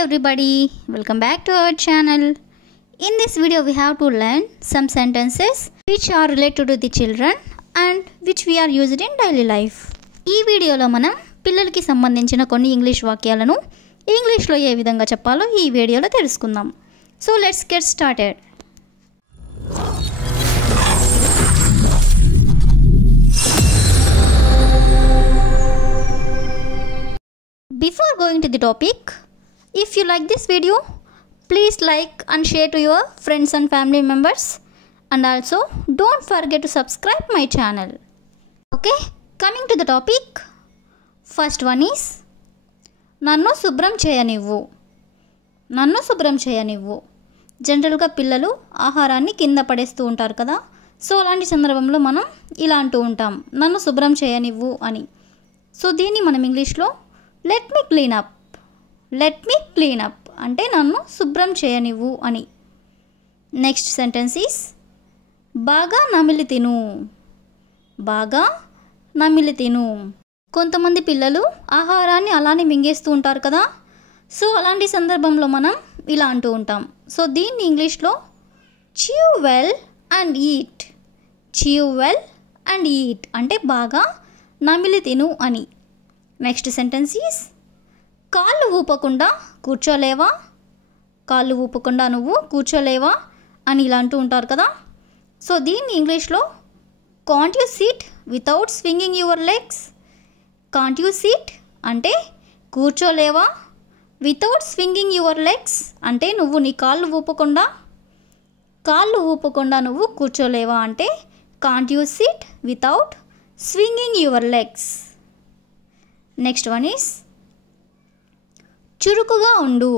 everybody, welcome back to our channel. In this video we have to learn some sentences which are related to the children and which we are used in daily life. ఈ వీడియోలో మనం పిల్లలకి సంబంధించిన కొన్ని English వాక్యాలను ఇంగ్లీష్లో ఏ విధంగా చెప్పాలో ఈ వీడియోలో తెలుసుకుందాం. So let's get started. Before going to the topic, if you like this video, please like and share to your friends and family members, and also don't forget to subscribe my channel. Okay, coming to the topic, first one is నన్ను శుభ్రం చేయనివ్వు. నన్ను శుభ్రం చేయనివ్వు. జనరల్గా పిల్లలు ఆహారాన్ని కింద పడేస్తూ ఉంటారు కదా, సో అలాంటి సందర్భంలో మనం ఇలా అంటూ ఉంటాం, నన్ను శుభ్రం చేయనివ్వు అని. సో దీన్ని మనం ఇంగ్లీష్లో let me clean up. Let me clean up అంటే నన్ను శుభ్రం చేయనివ్వు అని. నెక్స్ట్ సెంటెన్స్ ఈస్ బాగా నమిలి తిను. బాగా నమిలి తిను. కొంతమంది పిల్లలు ఆహారాన్ని అలానే మింగేస్తూ ఉంటారు కదా, సో అలాంటి సందర్భంలో మనం ఇలా అంటూ ఉంటాం. సో దీన్ని ఇంగ్లీష్లో chew well and eat. chew well and eat అంటే బాగా నమిలి తిను అని. నెక్స్ట్ సెంటెన్స్ ఈస్ కాళ్ళు ఊపకుండా కూర్చోలేవా. కాళ్ళు ఊపకుండా నువ్వు కూర్చోలేవా అని ఇలా అంటూ ఉంటారు కదా, సో దీన్ని ఇంగ్లీష్లో can't you SIT without swinging your legs. Can't you SIT అంటే కూర్చోలేవా, వితౌట్ స్వింగింగ్ యువర్ లెగ్స్ అంటే నువ్వు నీ కాళ్ళు ఊపకుండా నువ్వు కూర్చోలేవా అంటే can't you SIT without swinging your legs. Next one is చురుకుగా ఉండు.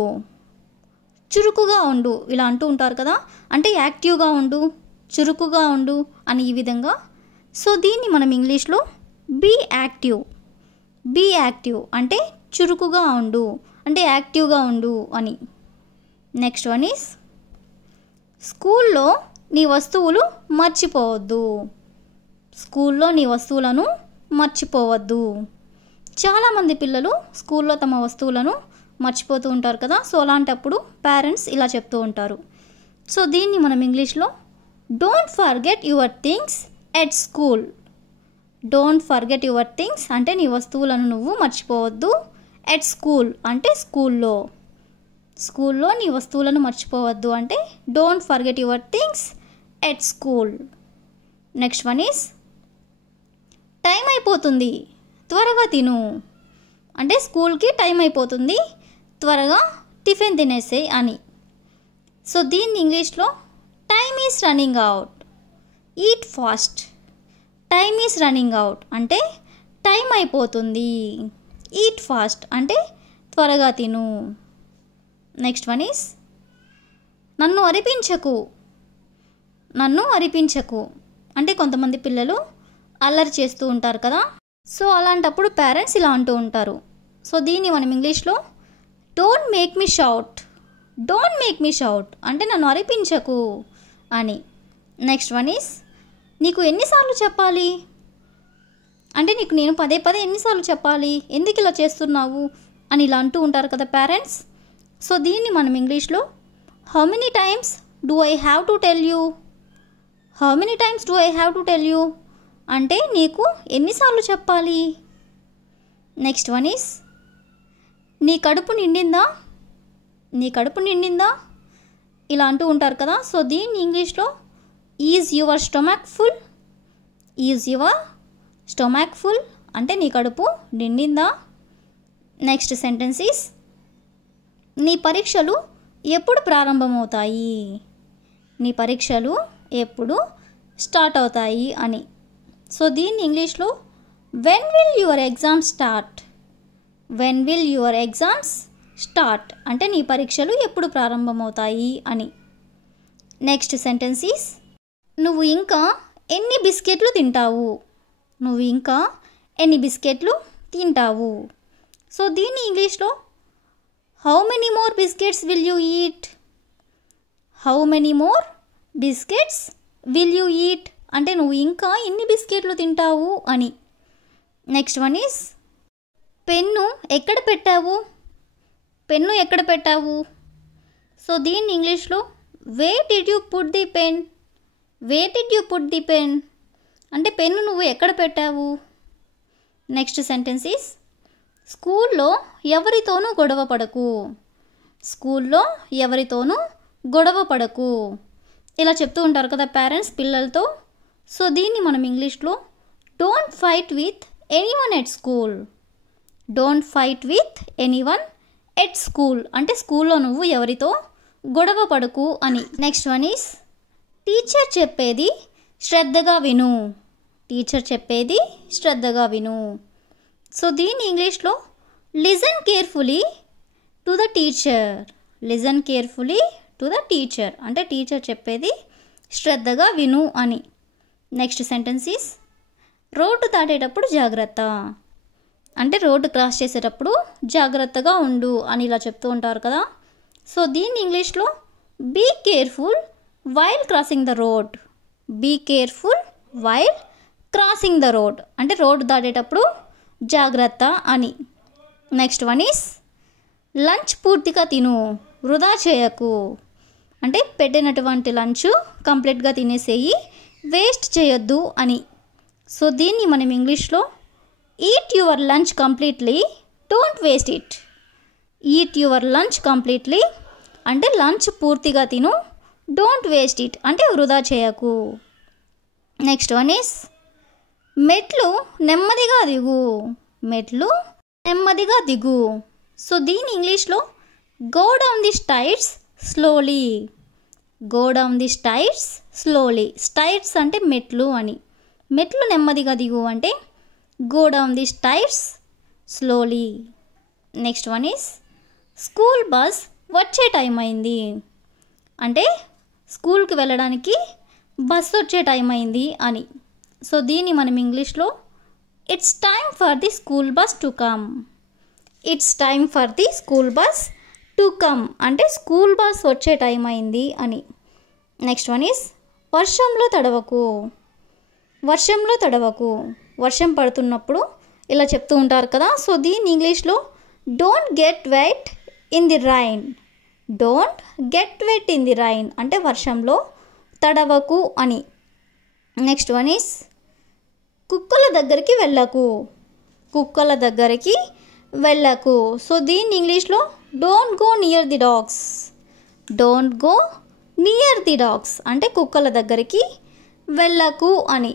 చురుకుగా ఉండు ఇలా అంటూ ఉంటారు కదా, అంటే యాక్టివ్గా ఉండు, చురుకుగా ఉండు అని ఈ విధంగా. సో దీన్ని మనం ఇంగ్లీష్లో బీ యాక్టివ్. బీ యాక్టివ్ అంటే చురుకుగా ఉండు, అంటే యాక్టివ్గా ఉండు అని. నెక్స్ట్ వన్ ఈస్ స్కూల్లో నీ వస్తువులు మర్చిపోవద్దు. స్కూల్లో నీ వస్తువులను మర్చిపోవద్దు. చాలామంది పిల్లలు స్కూల్లో తమ వస్తువులను మర్చిపోతూ ఉంటారు కదా, సో అలాంటప్పుడు పేరెంట్స్ ఇలా చెప్తూ ఉంటారు. సో దీన్ని మనం ఇంగ్లీష్లో don't forget your things at school. Don't forget your things అంటే నీ వస్తువులను నువ్వు మర్చిపోవద్దు. ఎట్ స్కూల్ అంటే స్కూల్లో. స్కూల్లో నీ వస్తువులను మర్చిపోవద్దు అంటే don't forget your things at school. Next one is time అయిపోతుంది, త్వరగా తిను. అంటే స్కూల్కి టైం అయిపోతుంది, త్వరగా టిఫిన్ తినేసేయి అని. సో దీన్ని ఇంగ్లీష్లో time is running out. Eat fast. Time is running out అంటే టైం అయిపోతుంది. ఈట్ ఫాస్ట్ అంటే త్వరగా తిను. నెక్స్ట్ వన్ ఈస్ నన్ను అరిపించకు. నన్ను అరిపించకు అంటే కొంతమంది పిల్లలు అల్లరి చేస్తూ ఉంటారు కదా, సో అలాంటప్పుడు పేరెంట్స్ ఇలా అంటూ ఉంటారు. సో దీన్ని మనం ఇంగ్లీష్లో don't make me shout. Don't make me shout అంటే నన్ను అరిపించకు అని. నెక్స్ట్ వన్ ఈస్ నీకు ఎన్నిసార్లు చెప్పాలి అంటే నీకు నేను పదే ఎన్నిసార్లు చెప్పాలి, ఎందుకు ఇలా చేస్తున్నావు అని ఇలా అంటూ ఉంటారు కదా పేరెంట్స్. సో దీన్ని మనం ఇంగ్లీష్లో how many times do I have to tell you. How many times do I have to tell you అంటే నీకు ఎన్నిసార్లు చెప్పాలి. నెక్స్ట్ వన్ ఈస్ నీ కడుపు నిండిందా. నీ కడుపు నిండిందా ఇలా అంటూ ఉంటారు కదా, సో దీన్ని ఇంగ్లీష్లో is your stomach full. Is your stomach full అంటే నీ కడుపు నిండిందా. నెక్స్ట్ సెంటెన్స్ ఈస్ నీ పరీక్షలు ఎప్పుడు ప్రారంభమవుతాయి. నీ పరీక్షలు ఎప్పుడు స్టార్ట్ అవుతాయి అని. సో దీన్ని ఇంగ్లీష్లో when will your exams start. When will your exams start అంటే నీ పరీక్షలు ఎప్పుడు ప్రారంభమవుతాయి అని. నెక్స్ట్ సెంటెన్స్ ఈస్ నువ్వు ఇంకా ఎన్ని బిస్కెట్లు తింటావు. నువ్వు ఇంకా ఎన్ని బిస్కెట్లు తింటావు. సో దీన్ని ఇంగ్లీష్లో how many more biscuits will you eat. How many more biscuits will you eat అంటే నువ్వు ఇంకా ఎన్ని బిస్కెట్లు తింటావు అని. నెక్స్ట్ వన్ ఈస్ పెన్ను ఎక్కడ పెట్టావు. పెన్ను ఎక్కడ పెట్టావు? సో దీన్ని ఇంగ్లీష్లో where did you put the pen? Where did you put the pen అంటే పెన్ను నువ్వు ఎక్కడ పెట్టావు? నెక్స్ట్ సెంటెన్స్ ఈస్ స్కూల్లో ఎవరితోనూ గొడవ పడకు. స్కూల్లో ఎవరితోనూ గొడవ పడకు. ఇలా చెప్తూ ఉంటారు కదా పేరెంట్స్ పిల్లలతో. సో దీన్ని మనం ఇంగ్లీష్లో don't fight with anyone at school. Don't fight with anyone at school అంటే స్కూల్లో నువ్వు ఎవరితో గొడవ పడకు అని. నెక్స్ట్ వన్ ఈస్ టీచర్ చెప్పేది శ్రద్ధగా విను. టీచర్ చెప్పేది శ్రద్ధగా విను. సో దీన్ని ఇంగ్లీష్లో listen carefully to the teacher. Listen carefully to the teacher అంటే టీచర్ చెప్పేది శ్రద్ధగా విను అని. నెక్స్ట్ సెంటెన్స్ ఈస్ రోడ్డు దాటేటప్పుడు జాగ్రత్త అంటే రోడ్డు క్రాస్ చేసేటప్పుడు జాగ్రత్తగా ఉండు అని ఇలా చెప్తూ ఉంటారు కదా. సో దీన్ని ఇంగ్లీష్లో be careful while crossing the road. Be careful while crossing the road అంటే రోడ్డు దాటేటప్పుడు జాగ్రత్త అని. నెక్స్ట్ వన్ ఈస్ లంచ్ పూర్తిగా తిను వృధా చేయకు అంటే పెట్టినటువంటి లంచ్ కంప్లీట్గా తినేసేయి వేస్ట్ చేయొద్దు అని. సో దీన్ని మనం ఇంగ్లీష్లో eat your lunch completely don't waste it. Eat your lunch completely అంటే లంచ్ పూర్తిగా తిను డోంట్ వేస్ట్ ఇట్ అంటే వృధా చేయకు. నెక్స్ట్ వన్ ఈస్ మెట్లు నెమ్మదిగా దిగు. మెట్లు నెమ్మదిగా దిగు. సో దీని ఇంగ్లీష్లో go down the stairs slowly. Go down the stairs slowly. Stairs అంటే మెట్లు అని. మెట్లు నెమ్మదిగా దిగు అంటే go down the stairs slowly. Next one is school bus వచ్చే టైం అయింది అంటే స్కూల్కి వెళ్ళడానికి బస్ వచ్చే టైం అయింది అని. సో దీన్ని మనం ఇంగ్లీష్లో it's time for the school bus to come. It's time for the school bus to come అంటే స్కూల్ బస్ వచ్చే టైం అయింది అని. నెక్స్ట్ వన్ ఈస్ వర్షంలో తడవకు. వర్షంలో తడవకు వర్షం పడుతున్నప్పుడు ఇలా చెప్తూ ఉంటారు కదా. సో దీన్ని ఇంగ్లీష్లో don't get wet in the rain. Don't get wet in the rain అంటే వర్షంలో తడవకు అని. నెక్స్ట్ వన్ ఈస్ కుక్కల దగ్గరికి వెళ్ళకు. కుక్కల దగ్గరికి వెళ్ళకు. సో దీన్ని ఇంగ్లీష్లో don't go near the dogs. Don't go near the dogs అంటే కుక్కల దగ్గరికి వెళ్ళకు అని.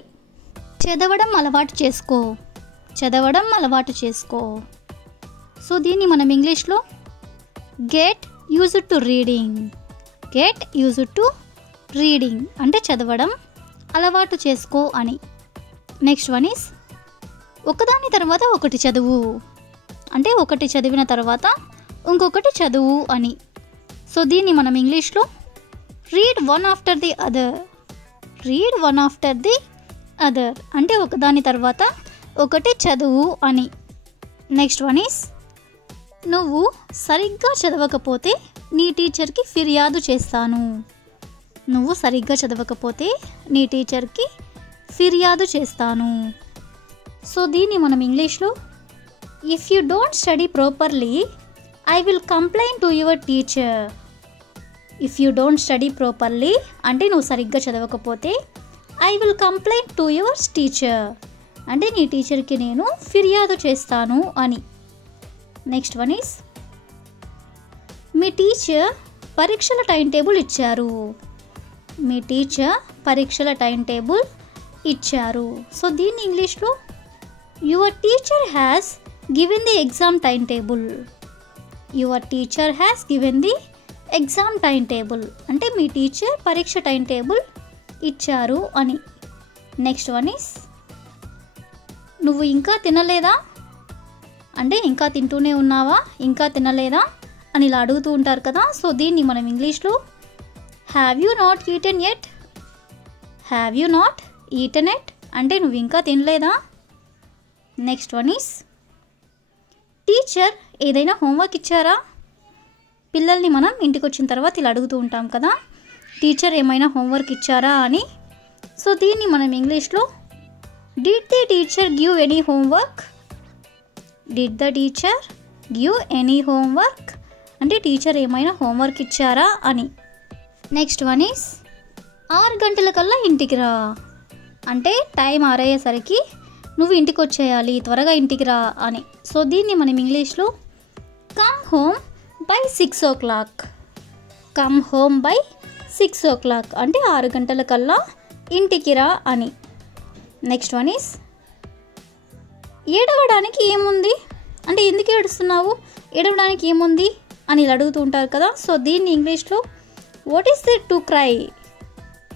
చదవడం అలవాటు చేసుకో. చదవడం అలవాటు చేసుకో. సో దీన్ని మనం ఇంగ్లీష్లో get used to reading. Get used to reading అంటే చదవడం అలవాటు చేసుకో అని. నెక్స్ట్ వన్ ఈస్ ఒకదాని తర్వాత ఒకటి చదువు అంటే ఒకటి చదివిన తర్వాత ఇంకొకటి చదువు అని. సో దీన్ని మనం ఇంగ్లీష్లో read one after the other. Read one after the other అంటే ఒకదాని తర్వాత ఒకటి చదువు అని. నెక్స్ట్ వన్ ఈస్ నువ్వు సరిగ్గా చదవకపోతే నీ టీచర్కి ఫిర్యాదు చేస్తాను. నువ్వు సరిగ్గా చదవకపోతే నీ టీచర్కి ఫిర్యాదు చేస్తాను. సో దీన్ని మనం ఇంగ్లీష్లో if you don't study properly I will complaint to your teacher. If you don't study properly అంటే నువ్వు సరిగ్గా చదవకపోతే I will complaint to your teacher అంటే నీ టీచర్కి నేను ఫిర్యాదు చేస్తాను అని. Next one is me teacher పరీక్షల టైం టేబుల్ ఇచ్చారు. మీ టీచర్ పరీక్షల టైం టేబుల్ ఇచ్చారు. సో దీన్ని ఇంగ్లీష్లో your teacher has given the exam time table. Your teacher has given the exam time table అంటే మీ టీచర్ పరీక్ష టైం టేబుల్ ఇచ్చారు అని. నెక్స్ట్ వన్ ఈస్ నువ్వు ఇంకా తినలేదా అంటే ఇంకా తింటూనే ఉన్నావా, ఇంకా తినలేదా అని ఇలా అడుగుతూ ఉంటారు కదా. సో దీన్ని మనం ఇంగ్లీష్లో have you not eaten at. Have you not eaten at అంటే నువ్వు ఇంకా తినలేదా. నెక్స్ట్ వన్ ఈస్ టీచర్ ఏదైనా హోంవర్క్ ఇచ్చారా. పిల్లల్ని మనం ఇంటికి వచ్చిన తర్వాత ఇలా అడుగుతూ ఉంటాం కదా టీచర్ ఏమైనా హోంవర్క్ ఇచ్చారా అని. సో దీన్ని మనం ఇంగ్లీష్లో did the teacher give any homework. Did the teacher give any homework అంటే టీచర్ ఏమైనా హోంవర్క్ ఇచ్చారా అని. నెక్స్ట్ వన్ ఈస్ 6 గంటలకల్లా ఇంటికి రా, అంటే టైం 6 అయ్యేసరికి నువ్వు ఇంటికి వచ్చేయాలి, త్వరగా ఇంటికి రా అని. సో దీన్ని మనం ఇంగ్లీష్లో come home by 6 o'clock. Come home by 6 o'clock అంటే 6 గంటలకల్లా ఇంటికి రా అని. నెక్స్ట్ వన్ ఈస్ ఏడవడానికి ఏముంది, అంటే ఎందుకు ఏడుస్తున్నావు, ఏడవడానికి ఏముంది అని ఇలా అడుగుతూ ఉంటారు కదా. సో దీన్ని ఇంగ్లీష్లో what is there to cry,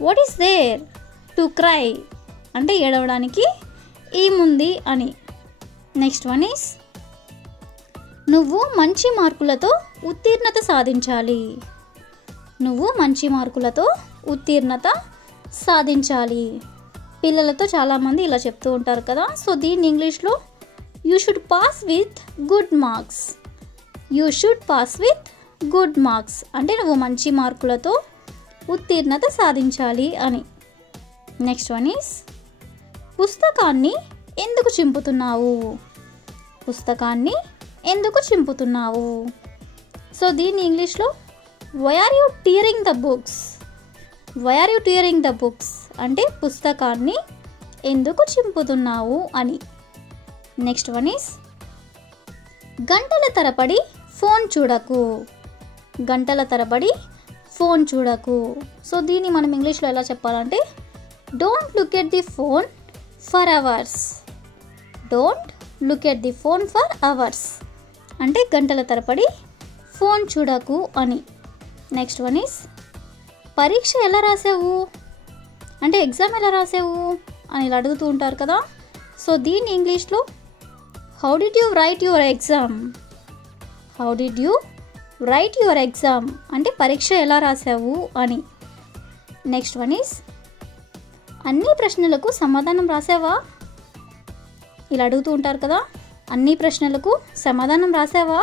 what is there to cry అంటే ఏడవడానికి ఏముంది అని. నెక్స్ట్ వన్ ఈస్ నువ్వు మంచి మార్కులతో ఉత్తీర్ణత సాధించాలి, నువ్వు మంచి మార్కులతో ఉత్తీర్ణత సాధించాలి. పిల్లలతో చాలామంది ఇలా చెప్తూ ఉంటారు కదా. సో దీన్ని ఇంగ్లీష్లో you should pass with good marks, you should pass with good marks అంటే నువ్వు మంచి మార్కులతో ఉత్తీర్ణత సాధించాలి అని. నెక్స్ట్ వన్ ఈస్ పుస్తకాన్ని ఎందుకు చింపుతున్నావు, పుస్తకాన్ని ఎందుకు చింపుతున్నావు. సో దీన్ని ఇంగ్లీష్లో why are you tearing the books, why are you tearing the books అంటే పుస్తకాన్ని ఎందుకు చింపుతున్నావు అని. నెక్స్ట్ వన్ ఈస్ గంటల తరబడి ఫోన్ చూడకు, గంటల తరబడి ఫోన్ చూడకు. సో దీన్ని మనం ఇంగ్లీష్లో ఎలా చెప్పాలంటే don't look at the phone for hours, don't look at the phone for hours అంటే గంటల తరబడి ఫోన్ చూడకు అని. నెక్స్ట్ వన్ ఈస్ పరీక్ష ఎలా రాసావు అంటే ఎగ్జామ్ ఎలా రాసావు అని ఇలా అడుగుతూ ఉంటారు కదా. సో దీన్ని ఇంగ్లీష్లో how did you right your exam, how did you right your exam అంటే పరీక్ష ఎలా రాసావు అని. నెక్స్ట్ వన్ ఈస్ అన్ని ప్రశ్నలకు సమాధానం రాసావా ఇలా అడుగుతూ ఉంటారు కదా, అన్ని ప్రశ్నలకు సమాధానం రాసావా.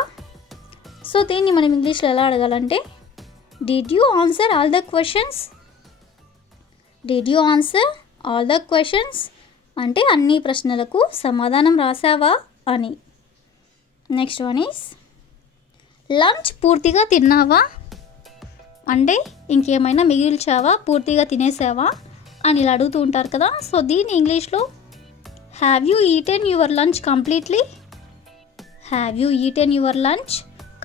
సో దీన్ని మనం ఇంగ్లీష్లో ఎలా అడగాలంటే did you answer all the questions, did you answer all the questions అంటే అన్ని ప్రశ్నలకు సమాధానం రాసావా అని. నెక్స్ట్ వన్ ఈస్ లంచ్ పూర్తిగా తిన్నావా అంటే ఇంకేమైనా మిగిల్చావా, పూర్తిగా తినేసావా అని ఇలా అడుగుతూ ఉంటారు కదా. సో దీన్ని ఇంగ్లీష్లో have you eaten your lunch completely, have you eaten your lunch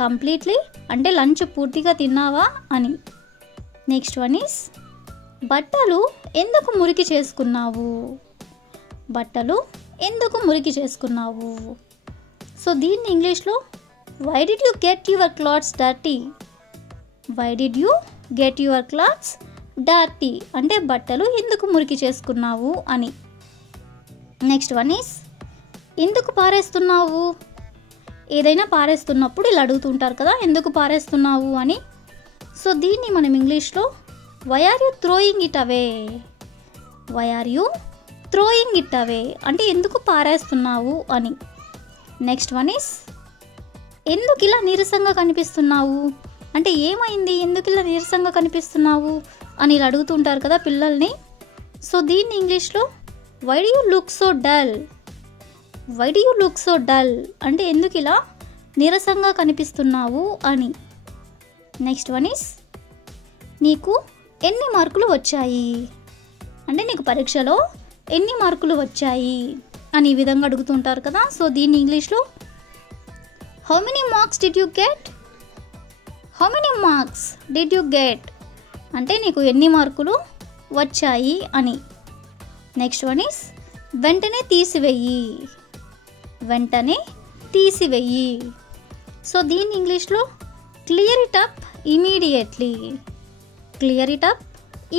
completely అంటే లంచ్ పూర్తిగా తిన్నావా అని. నెక్స్ట్ వన్ ఈస్ బట్టలు ఎందుకు మురికి చేసుకున్నావు, బట్టలు ఎందుకు మురికి చేసుకున్నావు. సో దీన్ని ఇంగ్లీష్లో why did you get your clothes dirty, why did you get your clothes dirty అంటే బట్టలు ఎందుకు మురికి చేసుకున్నావు అని. నెక్స్ట్ వన్ ఈస్ ఎందుకు పారేస్తున్నావు, ఏదైనా పారేస్తున్నప్పుడు ఇలా అడుగుతుంటారు కదా ఎందుకు పారేస్తున్నావు అని. సో దీన్ని మనం ఇంగ్లీష్లో why are you throwing it away, why are you throwing it away అంటే ఎందుకు పారేస్తున్నావు అని. నెక్స్ట్ వన్ ఈస్ ఎందుకు ఇలా నీరసంగా కనిపిస్తున్నావు అంటే ఏమైంది, ఎందుకు ఇలా నీరసంగా కనిపిస్తున్నావు అని ఇలా అడుగుతుంటారు కదా పిల్లల్ని. సో దీన్ని ఇంగ్లీష్లో why do you look so dull, why do you look so dull అంటే ఎందుకు ఇలా నీరసంగా కనిపిస్తున్నావు అని. నెక్స్ట్ వన్ ఈస్ నీకు ఎన్ని మార్కులు వచ్చాయి అంటే నీకు పరీక్షలో ఎన్ని మార్కులు వచ్చాయి అని ఈ విధంగా అడుగుతుంటారు కదా. సో దీన్ని ఇంగ్లీష్లో how many marks did you get, how many marks did you get అంటే నీకు ఎన్ని మార్కులు వచ్చాయి అని. నెక్స్ట్ వన్ ఈస్ వెంటనే తీసివేయి, వెంటనే తీసివేయి. సో దీన్ని ఇంగ్లీష్లో clear it up immediately, clear it up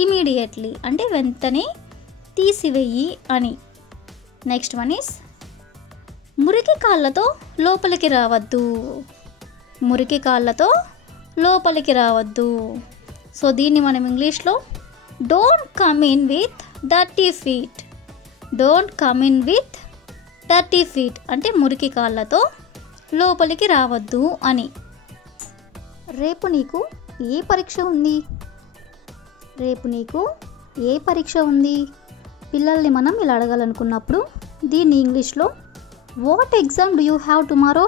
immediately అంటే వెంటనే తీసివేయి అని. నెక్స్ట్ వన్ ఈస్ మురికి కాళ్ళతో లోపలికి రావద్దు, మురికి కాళ్ళతో లోపలికి రావద్దు. సో దీన్ని మనం ఇంగ్లీష్లో don't come in with dirty feet, don't come in with dirty feet అంటే మురికి కాళ్ళతో లోపలికి రావద్దు అని. రేపు నీకు ఏ పరీక్ష ఉంది, రేపు నీకు ఏ పరీక్ష ఉంది పిల్లల్ని మనం ఇలా అడగాలనుకున్నప్పుడు దీన్ని ఇంగ్లీష్లో what exam do you have tomorrow,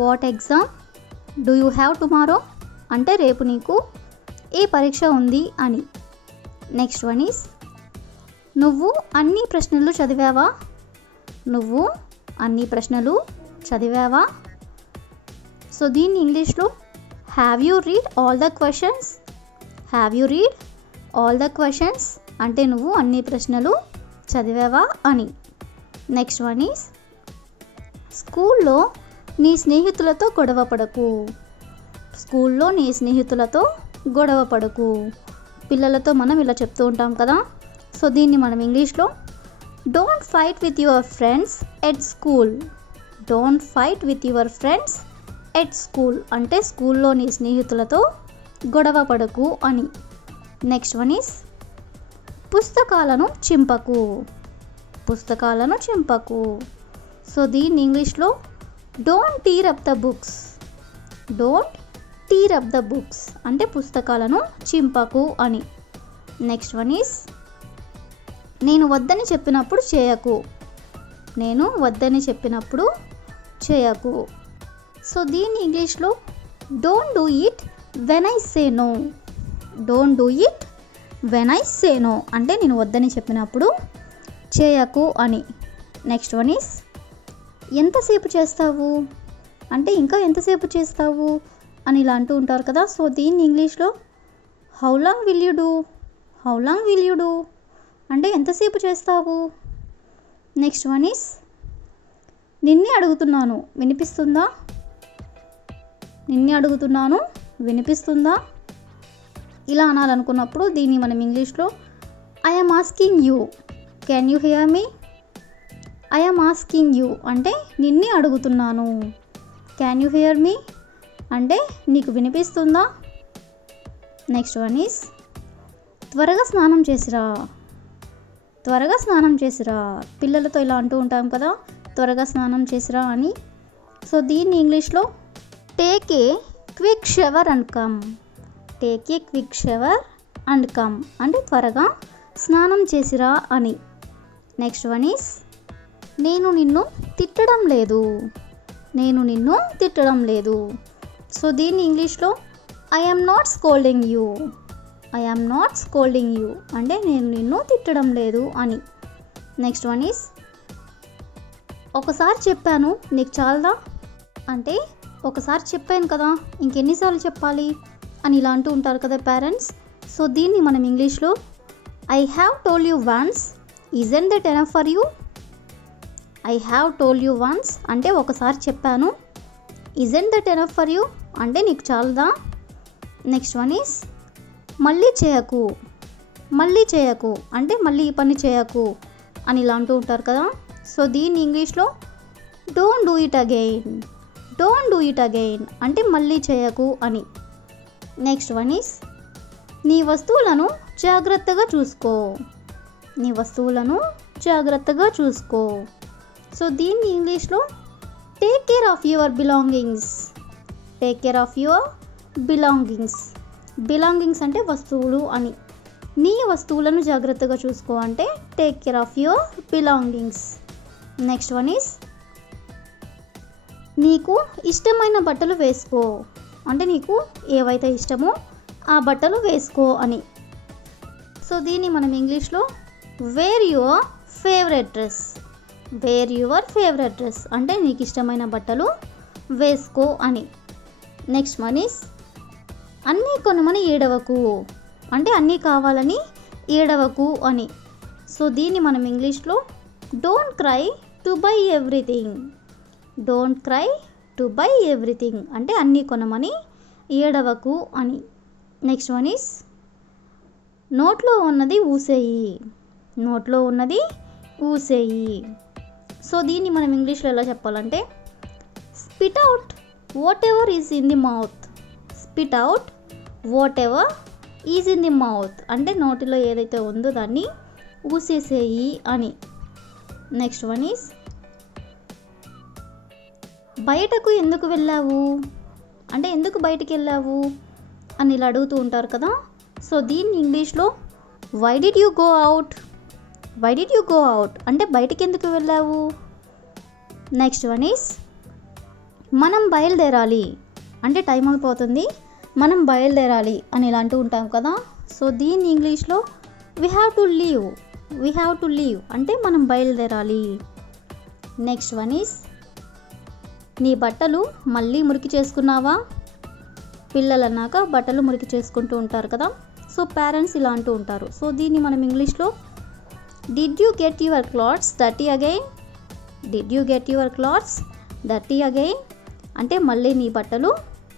what exam do you have tomorrow అంటే రేపు నీకు ఏ పరీక్ష ఉంది అని. నెక్స్ట్ వన్ ఈస్ నువ్వు అన్ని ప్రశ్నలు చదివావా. నువ్వు అన్ని ప్రశ్నలు చదివావా. సో దీన్ని ఇంగ్లీష్లో have you read all the questions. Have you read all the questions అంటే నువ్వు అన్ని ప్రశ్నలు చదివావా అని. నెక్స్ట్ వన్ ఈస్ స్కూల్లో నీ స్నేహితులతో గొడవ పడకు. స్కూల్లో నీ స్నేహితులతో గొడవ పడకు. పిల్లలతో మనం ఇలా చెప్తూ ఉంటాం కదా. సో దీన్ని మనం ఇంగ్లీష్లో don't fight with your friends at school. Don't fight with your friends at school అంటే స్కూల్లో నీ స్నేహితులతో గొడవ పడకు అని. నెక్స్ట్ వన్ ఈస్ పుస్తకాలను చింపకు. పుస్తకాలను చింపకు. సో దీన్ని ఇంగ్లీష్లో don't tier up the books. Don't tier up the books అంటే పుస్తకాలను చింపకు అని. నెక్స్ట్ వన్ ఈస్ నేను వద్దని చెప్పినప్పుడు చేయకు. నేను వద్దని చెప్పినప్పుడు చేయకు. సో దీన్ని ఇంగ్లీష్లో don't do it when I say no. Don't do it when I say no అంటే నేను వద్దని చెప్పినప్పుడు చేయకు అని. నెక్స్ట్ వన్ ఈస్ ఎంతసేపు చేస్తావు అంటే ఇంకా ఎంతసేపు చేస్తావు అని ఇలా అంటూ ఉంటారు కదా. సో దీన్ని ఇంగ్లీష్లో how long will you do. How long will you do అంటే ఎంతసేపు చేస్తావు. నెక్స్ట్ వన్ ఈస్ నిన్నే అడుగుతున్నాను వినిపిస్తుందా. నిన్నే అడుగుతున్నాను వినిపిస్తుందా ఇలా అనాలనుకున్నప్పుడు దీన్ని మనం ఇంగ్లీష్లో I am asking you can you here me. I am asking you అంటే నిన్నే అడుగుతున్నాను. క్యాన్ యూ హియర్ మీ అంటే నీకు వినిపిస్తుందా. నెక్స్ట్ వన్ ఈస్ త్వరగా స్నానం చేసిరా. త్వరగా స్నానం చేసిరా. పిల్లలతో ఇలా అంటూ ఉంటాం కదా త్వరగా స్నానం చేసిరా అని. సో దీన్ని ఇంగ్లీష్లో take a quick shower and come. Take a quick shower and come అంటే త్వరగా స్నానం చేసిరా అని. నెక్స్ట్ వన్ ఈస్ నేను నిన్ను తిట్టడం లేదు. నేను నిన్ను తిట్టడం లేదు. సో దీన్ని ఇంగ్లీష్లో I am not scolding you. I am not scolding you అంటే నేను నిన్ను తిట్టడం లేదు అని. నెక్స్ట్ వన్ ఈస్ ఒకసారి చెప్పాను నీకు చాలదా అంటే ఒకసారి చెప్పాను కదా ఇంకెన్నిసార్లు చెప్పాలి అని ఇలా అంటూ ఉంటారు కదా పేరెంట్స్. సో దీన్ని మనం ఇంగ్లీష్లో I have told you once isn't that enough for you. I have told you once అంటే ఒకసారి చెప్పాను. Isn't that enough for you అంటే నీకు చాలదా. నెక్స్ట్ వన్ ఈస్ మళ్ళీ చేయకు. మళ్ళీ చేయకు అంటే మళ్ళీ ఈ పని చేయకు అని ఇలా అంటూ ఉంటారు కదా. సో దీన్ని ఇంగ్లీష్లో don't do it again. Don't do it again అంటే మళ్ళీ చేయకు అని. నెక్స్ట్ వన్ ఈస్ నీ వస్తువులను జాగ్రత్తగా చూసుకో. నీ వస్తువులను జాగ్రత్తగా చూసుకో. సో దీన్ని ఇంగ్లీష్లో take care of your belongings. Take care of your belongings. Belongings అంటే వస్తువులు అని. నీ వస్తువులను జాగ్రత్తగా చూసుకో అంటే take care of your belongings. Next one is నీకు ఇష్టమైన బట్టలు వేసుకో అంటే నీకు ఏవైతే ఇష్టమో ఆ బట్టలు వేసుకో అని. సో దీన్ని మనం ఇంగ్లీష్లో wear your favourite dress. Wear your favourite dress అంటే నీకు ఇష్టమైన బట్టలు వేసుకో అని. నెక్స్ట్ వన్ ఈస్ అన్నీ కొనమని ఏడవకు అంటే అన్నీ కావాలని ఏడవకు అని. సో దీన్ని మనం ఇంగ్లీష్లో don't cry to buy everything. Don't cry to buy everything అంటే అన్నీ కొనమని ఏడవకు అని. నెక్స్ట్ వన్ ఈస్ నోట్లో ఉన్నది ఊసేయి. నోట్లో ఉన్నది ఊసేయి. సో దీన్ని మనం ఇంగ్లీష్లో ఎలా చెప్పాలంటే spit out what ever is in the mouth. Spit out what ever is in the mouth అంటే నోటిలో ఏదైతే ఉందో దాన్ని ఊసేసేయి అని. నెక్స్ట్ వన్ ఈస్ బయటకు ఎందుకు వెళ్ళావు అంటే ఎందుకు బయటికి వెళ్ళావు అని ఇలా అడుగుతూ ఉంటారు కదా. సో దీన్ని ఇంగ్లీష్లో why did you go out. Why did you go out అంటే బయటికి ఎందుకు వెళ్ళావు. నెక్స్ట్ వన్ ఈస్ మనం బయలుదేరాలి. అంటే టైం అయిపోతుంది, మనం బయలుదేరాలి అని ఇలా అంటూ ఉంటాం కదా. సో దీన్ని ఇంగ్లీష్లో వీ హ్యావ్ టు లీవ్ అంటే మనం బయలుదేరాలి. నెక్స్ట్ వన్ ఈస్ నీ బట్టలు మళ్ళీ మురికి చేసుకున్నావా. పిల్లలు అన్నాక బట్టలు మురికి చేసుకుంటూ ఉంటారు కదా. సో పేరెంట్స్ ఇలా అంటూ ఉంటారు. సో దీన్ని మనం ఇంగ్లీష్లో did you get your clothes dirty again అంటే మళ్ళీ నీ బట్టలు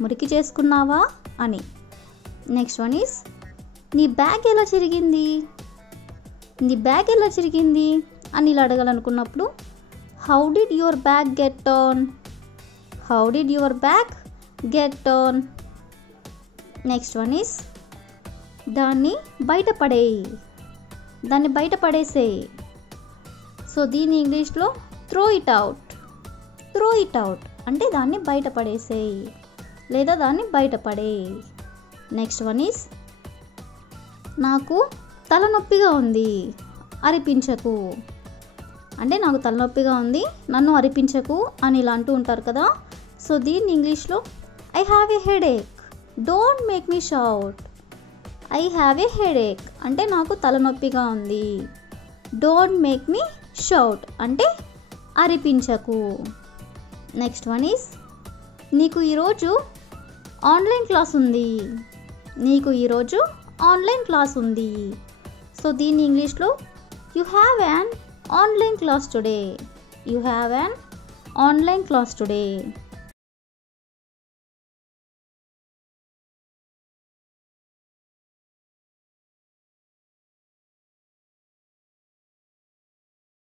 మురికి చేసుకున్నావా అని. నెక్స్ట్ వన్ ఈస్ నీ బ్యాగ్ ఎలా చిరిగింది అని ఇలా అడగాలనుకున్నప్పుడు how did your bag get on. Next one is దాన్ని బయటపడేసేయి. సో దీన్ని ఇంగ్లీష్లో త్రో ఇట్ అవుట్ అంటే దాన్ని బయటపడేసేయి లేదా దాన్ని బయటపడేయి. నెక్స్ట్ వన్ ఈస్ నాకు తలనొప్పిగా ఉంది అరిపించకు అంటే నాకు తలనొప్పిగా ఉంది నన్ను అరిపించకు అని ఇలా అంటూ ఉంటారు కదా. సో దీన్ని ఇంగ్లీష్లో I have a headache don't make me shout. I have a headache అంటే నాకు తలనొప్పిగా ఉంది. డోంట్ మేక్ మీ షౌట్ అంటే అరిపించకు. నెక్స్ట్ వన్ ఈస్ నీకు ఈరోజు ఆన్లైన్ క్లాస్ ఉంది. సో దీన్ని ఇంగ్లీష్లో you have an online class today.